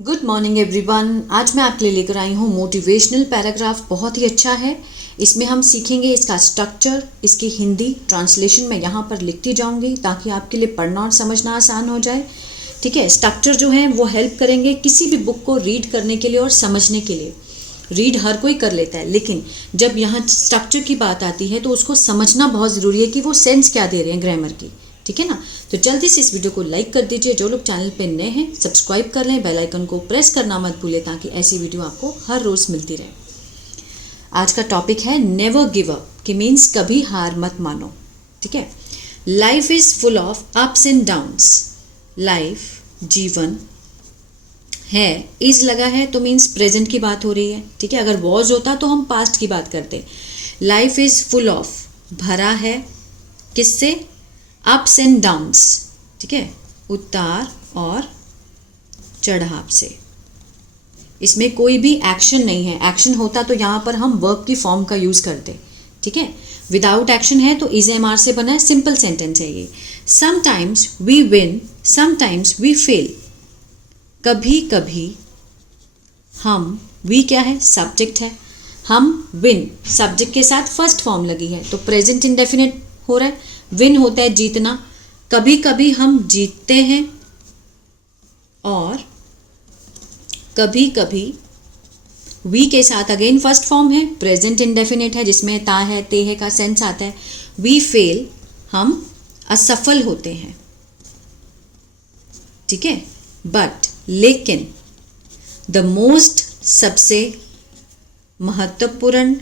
Good morning everyone. आज मैं आपके लिए लेकर आई हूँ मोटिवेशनल पैराग्राफ। बहुत ही अच्छा है। इसमें हम सीखेंगे इसका स्ट्रक्चर, इसकी हिंदी ट्रांसलेशन मैं यहाँ पर लिखती जाऊँगी ताकि आपके लिए पढ़ना और समझना आसान हो जाए। ठीक है, स्ट्रक्चर जो है वो हेल्प करेंगे किसी भी बुक को रीड करने के लिए और समझने के लिए। रीड हर कोई कर लेता है, लेकिन जब यहाँ स्ट्रक्चर की बात आती है तो उसको समझना बहुत ज़रूरी है कि वो सेंस क्या दे रहे हैं ग्रामर की। ठीक है ना। तो जल्दी से इस वीडियो को लाइक कर दीजिए। जो लोग चैनल पे नए हैं सब्सक्राइब कर लें, बेल आइकन को प्रेस करना मत भूलिए ताकि ऐसी वीडियो आपको हर रोज़ मिलती रहे। आज का टॉपिक है नेवर गिव अप, कि मीन्स कभी हार मत मानो। ठीक है। Life is full of ups and downs. Life, जीवन है, इज लगा है तो मीन्स प्रेजेंट की बात हो रही है। ठीक है, अगर वॉज होता तो हम पास्ट की बात करते। लाइफ इज़ फुल ऑफ, भरा है किससे? Ups and downs. ठीक है, उतार और चढ़ाव से। इसमें कोई भी एक्शन नहीं है। एक्शन होता तो यहाँ पर हम वर्ब की फॉर्म का यूज़ करते। ठीक है, विदाउट एक्शन है तो इज एम आर से बना है, सिंपल सेंटेंस है ये। Sometimes we win, sometimes we fail. कभी कभी हम, वी क्या है? सब्जेक्ट है। हम विन, सब्जेक्ट के साथ फर्स्ट फॉर्म लगी है तो प्रेजेंट इंडेफिनिट हो रहा है। विन होता है जीतना। कभी कभी हम जीतते हैं और कभी कभी वी के साथ अगेन फर्स्ट फॉर्म है, प्रेजेंट इंडेफिनिट है जिसमें ता है, ते है का सेंस आता है। वी फेल, हम असफल होते हैं। ठीक है, बट लेकिन द मोस्ट, सबसे महत्वपूर्ण,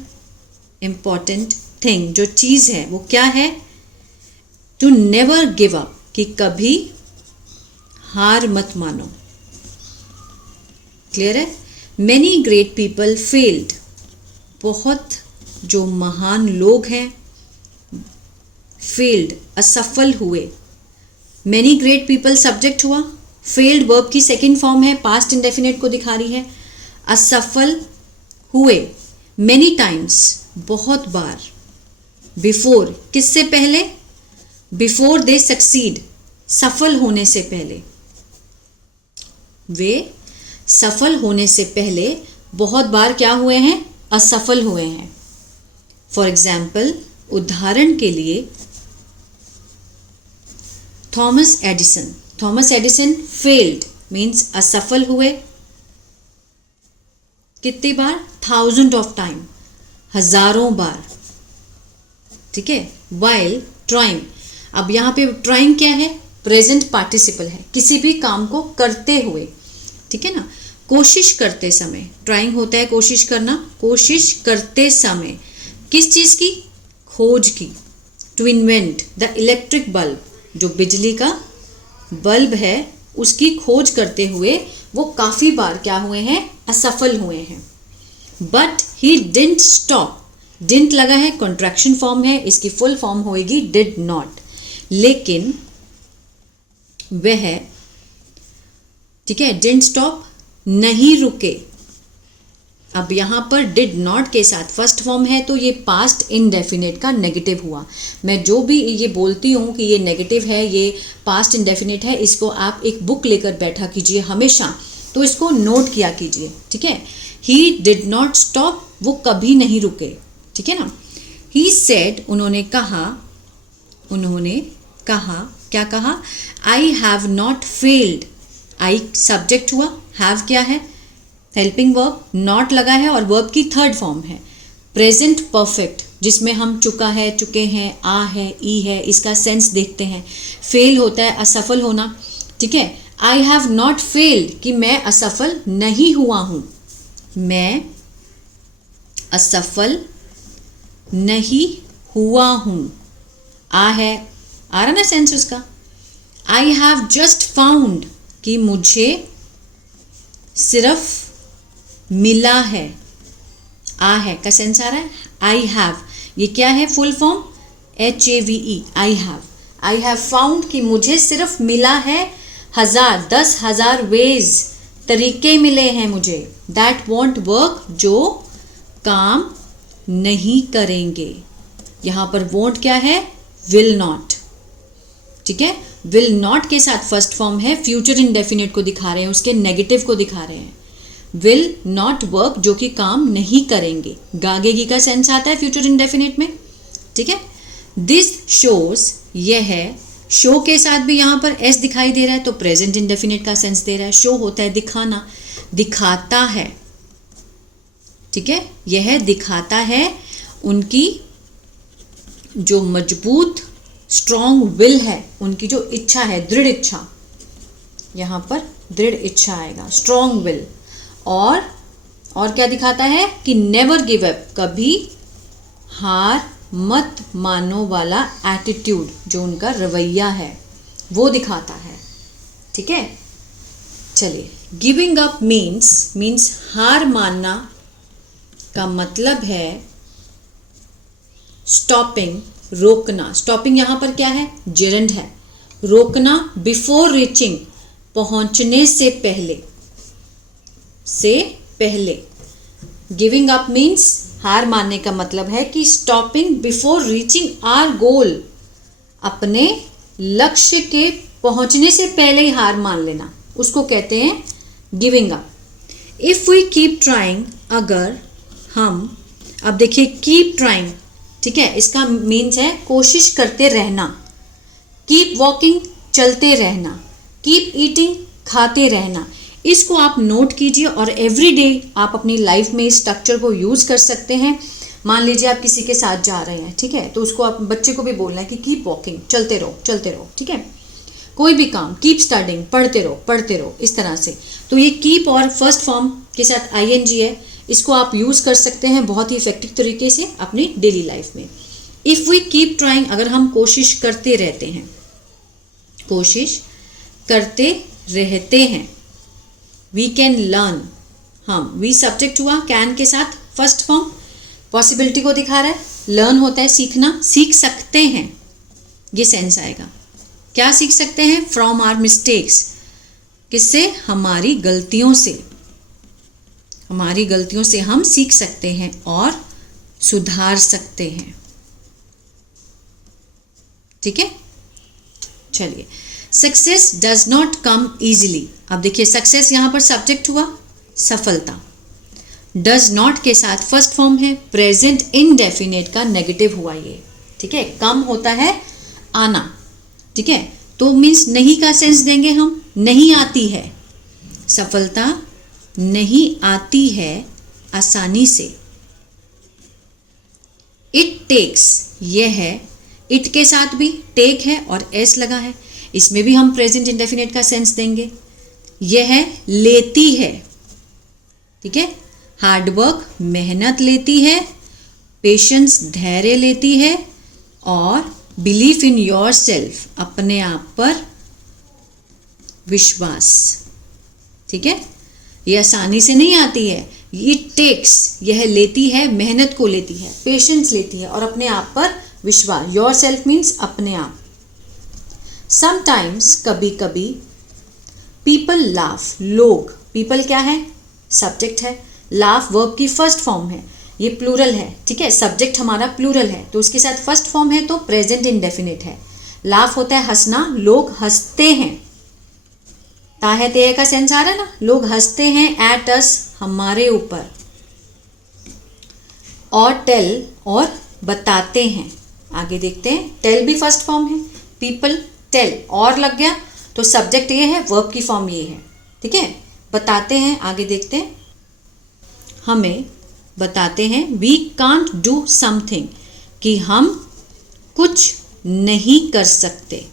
इम्पॉर्टेंट थिंग, जो चीज़ है वो क्या है? टू नेवर गिव अप, कि कभी हार मत मानो। क्लियर है? मैनी ग्रेट पीपल फेल्ड, बहुत जो महान लोग हैं फेल्ड, असफल हुए। मैनी ग्रेट पीपल सब्जेक्ट हुआ, फेल्ड वर्ब की सेकेंड फॉर्म है, पास्ट इंडेफिनिट को दिखा रही है। असफल हुए, मैनी टाइम्स, बहुत बार। बिफोर, किससे पहले? बिफोर दे सक्सीड, सफल होने से पहले। वे सफल होने से पहले बहुत बार क्या हुए हैं? असफल हुए हैं। फॉर एग्जाम्पल, उदाहरण के लिए Thomas Edison. Thomas Edison failed means असफल हुए कितनी बार? 1000 ऑफ टाइम, हजारों बार। ठीक है, वाइल ट्राइंग। अब यहाँ पे ट्राइंग क्या है? प्रेजेंट पार्टिसिपल है, किसी भी काम को करते हुए। ठीक है ना, कोशिश करते समय। ट्राइंग होता है कोशिश करना, कोशिश करते समय किस चीज़ की? खोज की। To invent the electric bulb, जो बिजली का बल्ब है उसकी खोज करते हुए वो काफ़ी बार क्या हुए हैं? असफल हुए हैं। But he didn't stop, didn't लगा है, कॉन्ट्रैक्शन फॉर्म है, इसकी फुल फॉर्म होएगी डिड नॉट। लेकिन वह, ठीक है, डिडंट स्टॉप, नहीं रुके। अब यहाँ पर डिड नॉट के साथ फर्स्ट फॉर्म है तो ये पास्ट इंडेफिनिट का नेगेटिव हुआ। मैं जो भी ये बोलती हूँ कि ये नेगेटिव है, ये पास्ट इंडेफिनिट है, इसको आप एक बुक लेकर बैठा कीजिए हमेशा, तो इसको नोट किया कीजिए। ठीक है, ही डिड नॉट स्टॉप, वो कभी नहीं रुके। ठीक है ना। ही सेड, उन्होंने कहा, उन्होंने कहा, क्या कहा? I have not failed. I subject हुआ, हैव क्या है? हेल्पिंग वर्ब, नॉट लगा है और वर्ब की थर्ड फॉर्म है प्रेजेंट परफेक्ट, जिसमें हम चुका है, चुके हैं, आ है, ई है, इसका सेंस देखते हैं। फेल होता है असफल होना। ठीक है, आई हैव नॉट फेल्ड, कि मैं असफल नहीं हुआ हूँ, मैं असफल नहीं हुआ हूँ। आ है, आ रहा ना सेंस उसका। आई हैव जस्ट फाउंड, कि मुझे सिर्फ मिला है, आ है का सेंस आ रहा है। आई हैव, ये क्या है? Full form HAVE, I have. I have found, कि मुझे सिर्फ मिला है 1000, 10,000 वेज, तरीके मिले हैं मुझे। दैट वॉन्ट वर्क, जो काम नहीं करेंगे। यहाँ पर वॉन्ट क्या है? Will not. ठीक है, विल नॉट के साथ फर्स्ट फॉर्म है, फ्यूचर इंडेफिनिट को दिखा रहे हैं, उसके नेगेटिव को दिखा रहे हैं। विल नॉट वर्क जो कि काम नहीं करेंगे, गागेगी का सेंस आता है फ्यूचर इंडेफिनिट में, ठीक है। दिस शोज, यह है, शो के साथ भी यहाँ पर एस दिखाई दे रहा है तो प्रेजेंट इंडेफिनिट का सेंस दे रहा है। शो होता है दिखाना, दिखाता है, ठीक है। यह दिखाता है उनकी जो मजबूत स्ट्रॉन्ग विल है, उनकी जो इच्छा है, दृढ़ इच्छा, यहाँ पर दृढ़ इच्छा आएगा, स्ट्रॉन्ग विल। और क्या दिखाता है कि नेवर गिव अप, कभी हार मत मानो वाला एटीट्यूड, जो उनका रवैया है वो दिखाता है, ठीक है। चलिए, गिविंग अप मीन्स हार मानना का मतलब है स्टॉपिंग, रोकना। स्टॉपिंग यहाँ पर क्या है, जेरंड है, रोकना। बिफोर रीचिंग, पहुंचने से पहले। गिविंग अप मीन्स हार मानने का मतलब है कि stopping before reaching our goal, अपने लक्ष्य के पहुंचने से पहले ही हार मान लेना, उसको कहते हैं giving up. If we keep trying, अगर हम, अब देखिए कीप ट्राइंग, ठीक है, इसका मीन्स है कोशिश करते रहना। कीप वॉकिंग, चलते रहना। कीप ईटिंग, खाते रहना। इसको आप नोट कीजिए और एवरी डे आप अपनी लाइफ में इस स्ट्रक्चर को यूज़ कर सकते हैं। मान लीजिए आप किसी के साथ जा रहे हैं, ठीक है, तो उसको आप बच्चे को भी बोलना है कि कीप वॉकिंग, चलते रहो, ठीक है। कोई भी काम, कीप स्टडिंग, पढ़ते रहो, इस तरह से। तो ये कीप और फर्स्ट फॉर्म के साथ आईएनजी है, इसको आप यूज़ कर सकते हैं बहुत ही इफेक्टिव तरीके से अपनी डेली लाइफ में। इफ़ वी कीप ट्राइंग, अगर हम कोशिश करते रहते हैं, कोशिश करते रहते हैं। वी कैन लर्न, हम, वी सब्जेक्ट हुआ, कैन के साथ फर्स्ट फॉर्म, पॉसिबिलिटी को दिखा रहा है। लर्न होता है सीखना, सीख सकते हैं, ये सेंस आएगा। क्या सीख सकते हैं, फ्रॉम आवर मिस्टेक्स, किससे, हमारी गलतियों से। हमारी गलतियों से हम सीख सकते हैं और सुधार सकते हैं, ठीक है। चलिए, success does not come easily. अब देखिए सक्सेस यहाँ पर सब्जेक्ट हुआ, सफलता। डज नॉट के साथ फर्स्ट फॉर्म है, प्रेजेंट इनडेफिनेट का नेगेटिव हुआ ये, ठीक है। कम होता है आना, ठीक है, तो मीन्स नहीं का सेंस देंगे हम, नहीं आती है, सफलता नहीं आती है आसानी से। इट टेक्स, यह है, इट के साथ भी टेक है और एस लगा है, इसमें भी हम प्रेजेंट इंडेफिनेट का सेंस देंगे। यह लेती है, ठीक है, हार्डवर्क मेहनत लेती है, पेशेंस धैर्य लेती है, और बिलीव इन योर सेल्फ अपने आप पर विश्वास, ठीक है। ये आसानी से नहीं आती है। इट टेक्स, यह लेती है, मेहनत को लेती है, पेशेंस लेती है और अपने आप पर विश्वास। योर सेल्फ मीन्स अपने आप। समटाइम्स, कभी कभी, पीपल लाफ, लोग, पीपल क्या है, सब्जेक्ट है, लाफ वर्ब की फर्स्ट फॉर्म है, ये प्लूरल है, ठीक है, सब्जेक्ट हमारा प्लूरल है तो उसके साथ फर्स्ट फॉर्म है तो प्रेजेंट इंडेफिनिट है। लाफ होता है हंसना, लोग हंसते हैं, ताहे ते का सेंस आ रहा है ना, लोग हंसते हैं, एट अस, हमारे ऊपर। और टेल, और बताते हैं, आगे देखते हैं, टेल भी फर्स्ट फॉर्म है, पीपल टेल, और लग गया तो सब्जेक्ट ये है, वर्ब की फॉर्म ये है, ठीक है। बताते हैं, आगे देखते हैं, हमें बताते हैं, वी कांट डू समथिंग, कि हम कुछ नहीं कर सकते।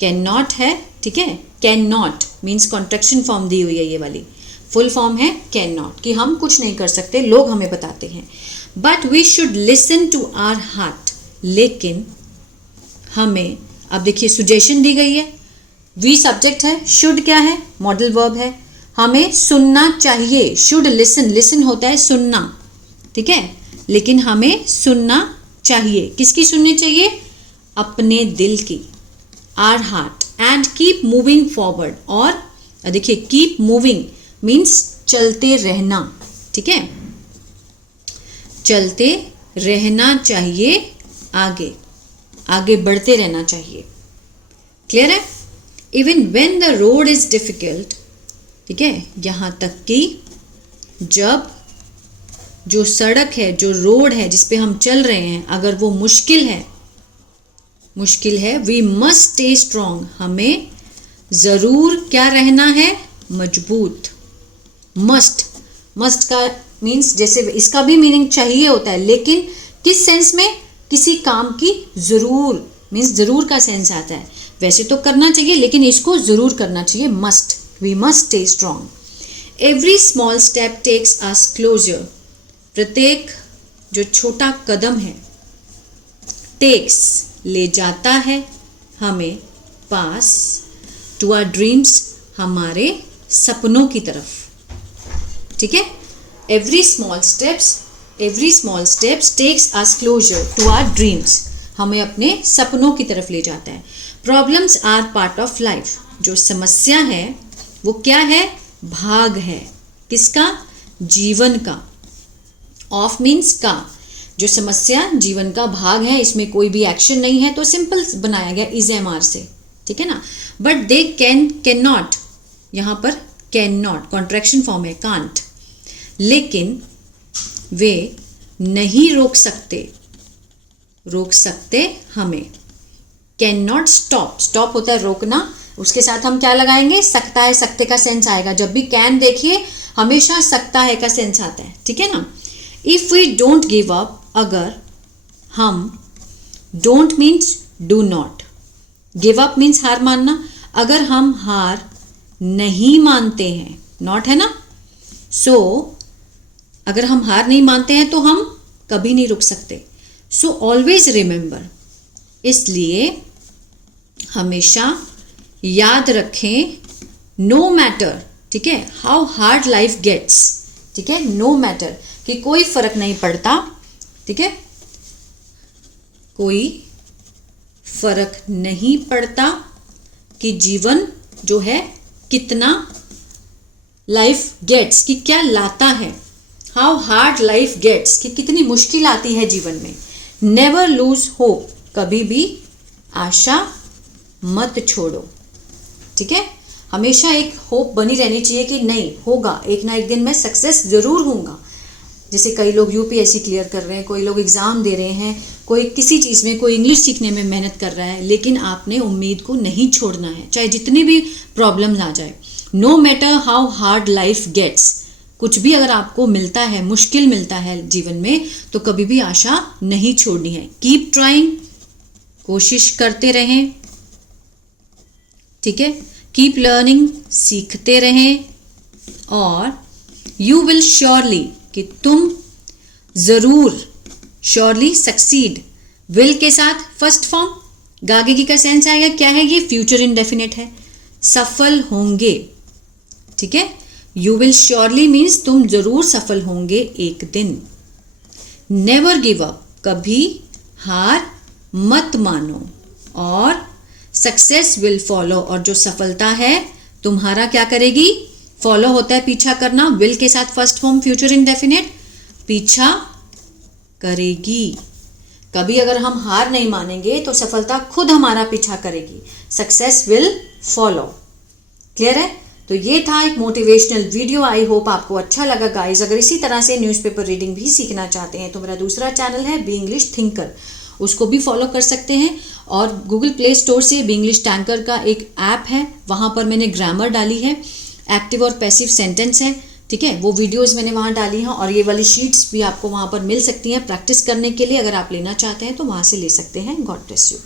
कैन नॉट है, ठीक है, can not means contraction form दी हुई है, ये वाली फुल फॉर्म है कैन नॉट, कि हम कुछ नहीं कर सकते, लोग हमें बताते हैं। But we should listen to our heart, लेकिन हमें, अब देखिए सुजेशन दी गई है, वी सब्जेक्ट है, शुड क्या है, मॉडल वर्ब है, हमें सुनना चाहिए। शुड लिसन, लिसन होता है सुनना, ठीक है, लेकिन हमें सुनना चाहिए, किसकी सुननी चाहिए, अपने दिल की, our heart. And keep moving forward, और देखिए कीप मूविंग मीन्स चलते रहना, ठीक है, चलते रहना चाहिए, आगे आगे बढ़ते रहना चाहिए, क्लियर है? Even when the road is difficult, ठीक है, यहाँ तक कि जब जो सड़क है, जो रोड है जिस पे हम चल रहे हैं, अगर वो मुश्किल है, वी मस्ट स्टे स्ट्रॉन्ग, हमें ज़रूर क्या रहना है, मजबूत। मस्ट का मीन्स जैसे इसका भी मीनिंग चाहिए होता है, लेकिन किस सेंस में, किसी काम की ज़रूर मीन्स ज़रूर का सेंस आता है। वैसे तो करना चाहिए, लेकिन इसको ज़रूर करना चाहिए, must, we must stay strong. Every small step takes us closer, प्रत्येक जो छोटा कदम है, टेक्स ले जाता है हमें, पास, टू आवर ड्रीम्स, हमारे सपनों की तरफ, ठीक है। Every small steps takes us closer to our dreams, हमें अपने सपनों की तरफ ले जाता है। Problems are part of life, जो समस्या है वो क्या है, भाग है, किसका, जीवन का। ऑफ मीन्स का, जो समस्या जीवन का भाग है, इसमें कोई भी एक्शन नहीं है, तो सिंपल बनाया गया इज एम आर से, ठीक है ना। बट दे कैन नॉट, यहाँ पर कैन नॉट कॉन्ट्रैक्शन फॉर्म है, कांट, लेकिन वे नहीं रोक सकते हमें। कैन नॉट स्टॉप, स्टॉप होता है रोकना, उसके साथ हम क्या लगाएंगे, सकता है, सकते का सेंस आएगा। जब भी कैन देखिए हमेशा सकता है का सेंस आता है, ठीक है ना। If we don't give up, अगर हम, don't means do not, give up means हार मानना, अगर हम हार नहीं मानते हैं, नॉट है ना, सो अगर हम हार नहीं मानते हैं तो हम कभी नहीं रुक सकते। सो ऑलवेज रिमेंबर, इसलिए हमेशा याद रखें, नो मैटर, ठीक है, हाउ हार्ड लाइफ गेट्स, ठीक है, नो मैटर, कि कोई फर्क नहीं पड़ता, ठीक है, कोई फर्क नहीं पड़ता कि जीवन जो है कितना, लाइफ गेट्स कि क्या लाता है, हाउ हार्ड लाइफ गेट्स कि कितनी मुश्किल आती है जीवन में। नेवर लूज होप, कभी भी आशा मत छोड़ो, ठीक है, हमेशा एक होप बनी रहनी चाहिए कि नहीं होगा, एक ना एक दिन मैं सक्सेस ज़रूर होऊंगा। जैसे कई लोग यूपीएससी क्लियर कर रहे हैं, कोई लोग एग्ज़ाम दे रहे हैं, कोई किसी चीज़ में, कोई इंग्लिश सीखने में मेहनत कर रहा है, लेकिन आपने उम्मीद को नहीं छोड़ना है, चाहे जितनी भी प्रॉब्लम्स आ जाए। No matter how hard life gets, कुछ भी अगर आपको मिलता है, मुश्किल मिलता है जीवन में, तो कभी भी आशा नहीं छोड़नी है। कीप ट्राइंग, कोशिश करते रहें, ठीक है, कीप लर्निंग, सीखते रहें, और यू विल श्योरली, कि तुम ज़रूर, श्योरली सक्सीड, विल के साथ फर्स्ट फॉर्म, गागेगी का सेंस आएगा, क्या है ये, फ्यूचर इंडेफिनिट है, सफल होंगे, ठीक है। यू विल श्योरली मीन्स तुम ज़रूर सफल होंगे एक दिन। नेवर गिव अप, कभी हार मत मानो, और सक्सेस विल फॉलो, और जो सफलता है तुम्हारा क्या करेगी, फॉलो होता है पीछा करना, विल के साथ फर्स्ट फॉर्म फ्यूचर इंडेफिनिट, पीछा करेगी। कभी अगर हम हार नहीं मानेंगे तो सफलता खुद हमारा पीछा करेगी, सक्सेस विल फॉलो। क्लियर है? तो ये था एक मोटिवेशनल वीडियो, आई होप आपको अच्छा लगा गाइस। अगर इसी तरह से न्यूज़पेपर रीडिंग भी सीखना चाहते हैं तो मेरा दूसरा चैनल है बी इंग्लिश थिंकर, उसको भी फॉलो कर सकते हैं। और गूगल प्ले स्टोर से बी इंग्लिश टैंकर का एक ऐप है, वहाँ पर मैंने ग्रामर डाली है, एक्टिव और पैसिव सेंटेंस है, ठीक है, वो वीडियोस मैंने वहाँ डाली हैं, और ये वाली शीट्स भी आपको वहाँ पर मिल सकती हैं प्रैक्टिस करने के लिए। अगर आप लेना चाहते हैं तो वहाँ से ले सकते हैं। God bless you.